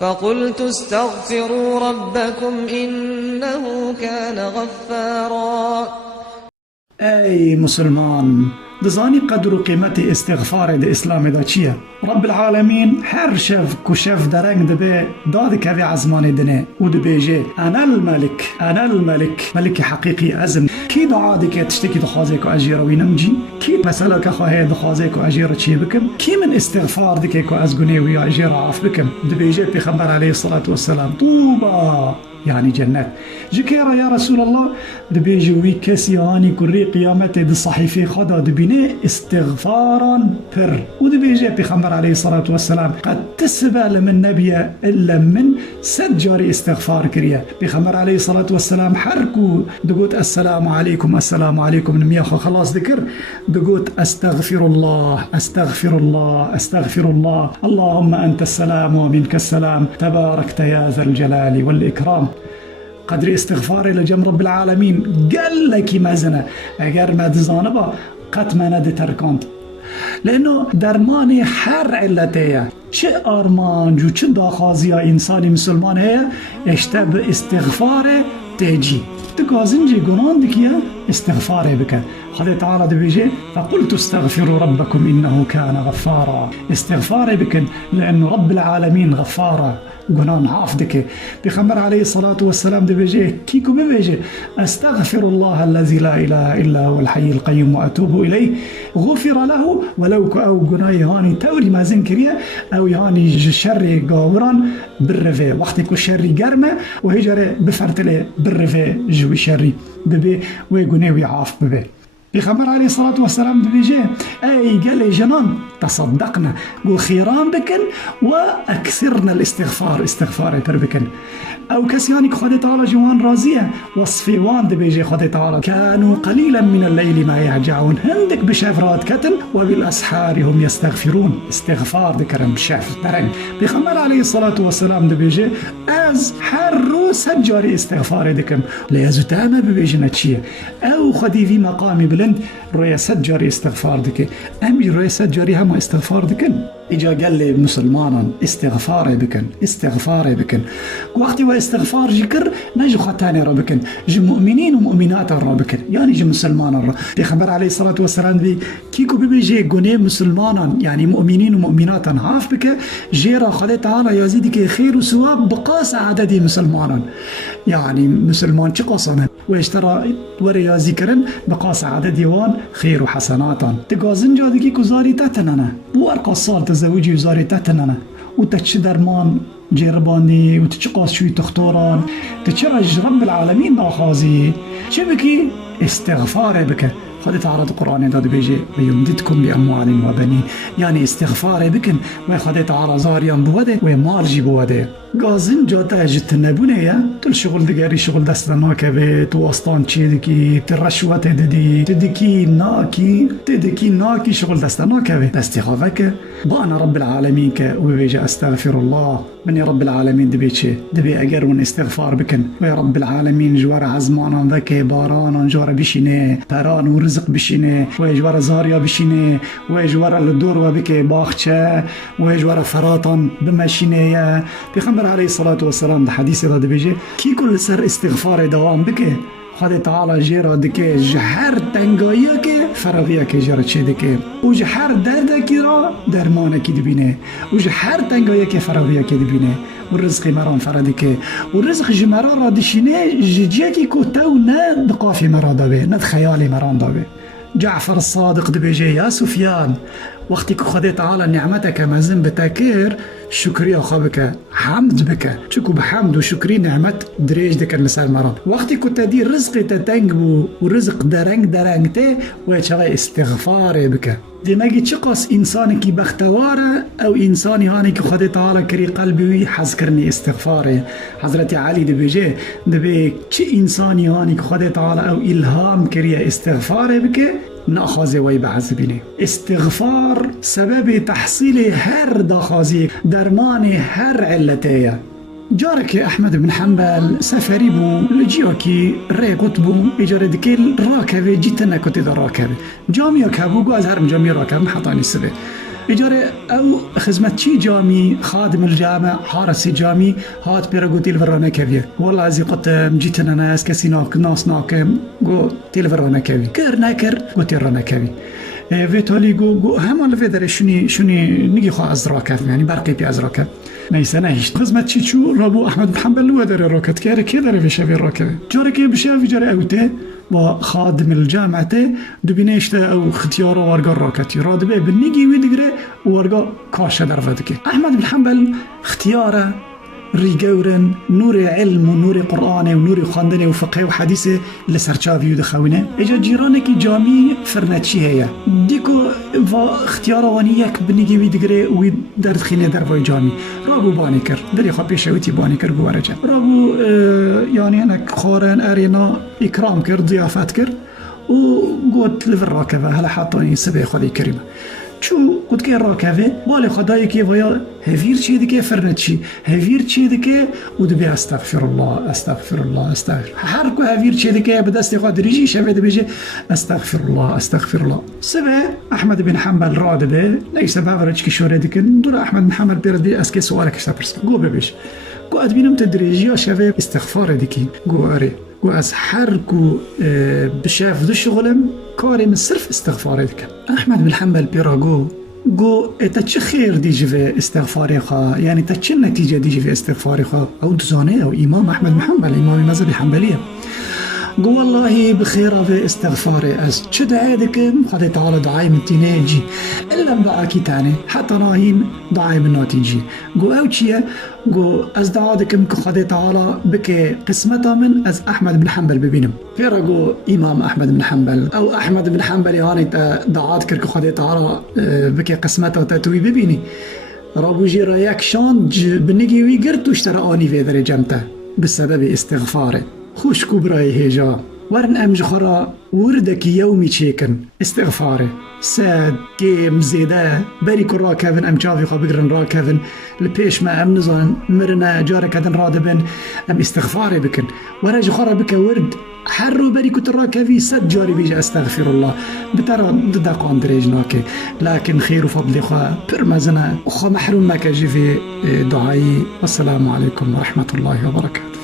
فقلت استغفروا ربكم إنه كان غفارا. ای مسلمان، دزانی قدر و قیمت استغفار د اسلام دا چیه؟ رب العالمین هر شف کو شف درنگ دبه داد که عزمان دنه و دبیجه انا الملک انا الملک، ملک حقیقی ازم. کی دعا دی که تشتکی دخوازه که اجیره وینم جی؟ کی مسئله که خواهی دخوازه که اجیره چیه بکم؟ کی من استغفار دی که از گناه وی اجیره عاف بکم؟ دبیجه پیغمبر علیه الصلاة والسلام طوبا يعني جنات جكيرا يا رسول الله دبيجوي كسي هاني كري قيامته دي صحيفه خدا دبينه استغفارا بر ودبيجي بيغمبر عليه الصلاة والسلام قد تسبع لمن نبي إلا من سجاري استغفار كريا بيغمبر عليه الصلاة والسلام حركو دقوت السلام عليكم السلام عليكم نميا خلاص ذكر دقوت استغفر الله استغفر الله استغفر الله اللهم أنت السلام ومنك السلام تباركت يا ذا الجلال والإكرام. قدر استغفاري لجم رب العالمين قال لك مازنا اگر ما دزانبا قد ما ندي تركانت لانه درماني حر علتيه چه آرمان جو چه داخازی انسانی مسلمان هي اشتب استغفار تيجي تقازن جي قنان دكيا استغفاري بك خذ تعالى دبيجي فقلت استغفروا ربكم إنه كان غفارا. استغفاري بك لأنه رب العالمين غفارا قنان عافدك. بيغمبر عليه الصلاة والسلام دبيجي كيكو ببيجي استغفر الله الذي لا إله إلا هو الحي القيوم وأتوب إليه غفر له ولو أو قناي هاني توري ما زنكريا أو هاني شر قاوران بالرفي وقتك الشر قرمة وهجر بفرتله بالرفي جوي شري ببي ويقناوي عاف ببي. بيغمبر عليه الصلاة والسلام بيجي أي قال لي جنان تصدقنا قول خيران بكن وأكثرنا الاستغفار استغفار بكن أو كسيانك خدي تعالى جوان رازية وصفيوان بيجي خدي تعالى كانوا قليلا من الليل ما يهجعون هندك بشفرات كتن وبالأسحار هم يستغفرون استغفار ذكرم شاف درن. بيغمبر عليه الصلاة والسلام بيجي از حرو سجاري استغفار ذكرم ليزو تاما بيجي نتشيه أو خدي في مقام بلند روية سجاري استغفار ذكي أمي روية سجاري هم استغفار ذكن إجا قال لي مسلمانا استغفاري بكن استغفاري بكن وقتي واستغفار جكر نجو خطاني ربكن جو مؤمنين ومؤمنات ربكن يعني جو مسلمان بيخبر عليه الصلاة والسلام بي كيكو بيجي قني مسلمانا يعني مؤمنين ومؤمنات عاف بك جيرا خلي تعالى يزيدك خير وسواب بقاس عدد مسلمانا يعني مسلمان شقصنا واشترى وريا ذكرن بقاس عدد يوان خير وحسناتا تقازن جادكي كزاري تاتننا بوارقا الصال تزوجي وزاري تاتننا وتتش درمان جرباني وتتشقاس شوي تختاران تتشرج رب العالمين ناخازي شبكي استغفار بك خذ تعرض القرآن داد بيجي ويمددكم بأموال وبنين يعني استغفار بكن وخذ تعرض زاريا بوده ومارجي بوده غازن جاتا جت نبونه يا تل شغل دگری شغل دستنا که تو استان چی دکی ترشوت تدکی ناکی شغل دستنا که دستخواه که با انا رب العالمین که وبيجي استغفر الله من رب العالمين دبي اگر ون استغفار بكن ويا رب العالمين جوار عزمانا ذك باران جوار بشينه پران ورزق بشينه وجوار زاريا بشينه وجوار الدور وبك باخچه وجوار فراتان بمشينه پیغمبر عليه الصلاة والسلام ده حديث ده بيجي كي كل سر استغفار دوام بك خد تعالى جيرا دكي جحر تنگايا كي فراغيا كي جرا چه دكي وجحر درد كي را درمانا كي دبينه وجحر تنگايا كي فراغيا كي دبينه والرزق مران فردكي والرزق جمران را دشينه جيجيا كي كوتاو ند قافي مران دابه ند خيالي مران دابه. جعفر الصادق دبيجي يا سفيان وقتك خدي تعالى نعمتك مازن بتاكير شكري أخابك حمد بك شكو بحمد وشكري نعمت دريج دك المسال مرض وقتك كنت دي رزقي تتنجبو ورزق درنج تي ويشغي استغفاري بك دي ما جيت شقص إنسانك بختواره أو إنساني هانك خدي تعالى كري قلبي حذكرني استغفاري. حضرت علي دبي شي إنساني هانك خدي تعالى أو إلهام كري استغفاري بك ناخذ ويبعث بني استغفار سبب تحصيل هر داخازي درمان هر علتيه. جارك أحمد بن حنبل سفري بو لجيوكي ري قطبو إجارة دكيل راكبه جيتنا كنت دا راكبه جامعة كابو قو از هرم جامعة راكب محطاني السبه اجاره او خدمت چی جامی خادم الجامع حارس جامی هات بيرا تيل فرانا كافيه والله عزي قط جيتنا ناس كسيناك ناس ناكم جو تيل فرانا كافي كر ناكر جو تيل رانا كافي فيتولي جو همان الفيدر شوني نيجي خو از راكت يعني برقي بي از راكت نيسا نهيش خدمت چی چو رابو احمد بن حنبل لو در راكت كاره كي در في شبي راكت جاره كي بشاف جاره اوته وخادم الجامعة دبينيشتا او اختياره وارقا راكتي رادبه بنيجي ويدقره وارقا كاشا درفتك احمد بن حنبل اختياره ريجورن نور علم ونور قرآن ونور خواندن وفقه وحديثه لسرچاوي ودخونه اجا جيرانك جامي فرنتشي هيا ديكو اختياره وانيك بنيجي ويدقره ويدرد خينه درفاي جامي راغو بانيكر دري خو بيشوتي بانيكر بوارجه راغو يعني انك خورن ارينا اكرام كر ضيافات كر وقلت للراكبه هلا حاطوني سبي خدي كريمه چو قد که راکوه بالا خدایی که ویا هفیر چی دیگه فرنچی هفیر چی دیگه و دبی استغفر الله استغفر الله استغفر هر کو هفیر چی دیگه به دست خود ریجی شوه دبیجه استغفر الله استغفر الله سبه احمد بن حنبل رادبه لیسا باورج که شوره دیگه دور احمد بن حنبل بیرد بی اسکی سوال کشتا پرس گو ببیش گو ادبینم تدریجی شوه استغفار دیگه گو اره گو از هر کو بشاف دو شغلم كاري من صرف استغفاري كان احمد بن حنبل بيراغو جو تتش خير ديجي في استغفاري خا يعني تتش النتيجه ديجي في استغفاري خا او دزاني او امام احمد بن حنبل امام المذهب الحنبليه جو والله بخير في استغفاري از شد عادك خدي تعالى دعاي من تينيجي الا دعاكي تاني حتى راهين دعاي من ناتيجي جو اوتشيا جو از دعادكم خدي تعالى بك قسمتها من از احمد بن حنبل ببينم فيرا جو امام احمد بن حنبل او احمد بن حنبل يعني دعاتك خدي تعالى بك قسمتها تتوي ببيني رابو جي رايك شان بنجي ويقرت واشترى اني في درجمته بسبب استغفاره خوش كبراي هيجا ورن امج خرا وردك يومي تشيكن استغفاري ساد جيم زيدا بري كل راكبن ام جافي خبقرن راكبن لبيش ما ام نظن مرنا جارك هدن رادبن ام استغفاري بكن ورج خرا بك ورد حرو بري كنت راكبي سد جاري بيجي استغفر الله بترى ضد قاندريجناكي لكن خير وفضل خا برمزنا وخا محروم ما كجي في دعائي والسلام عليكم ورحمة الله وبركاته.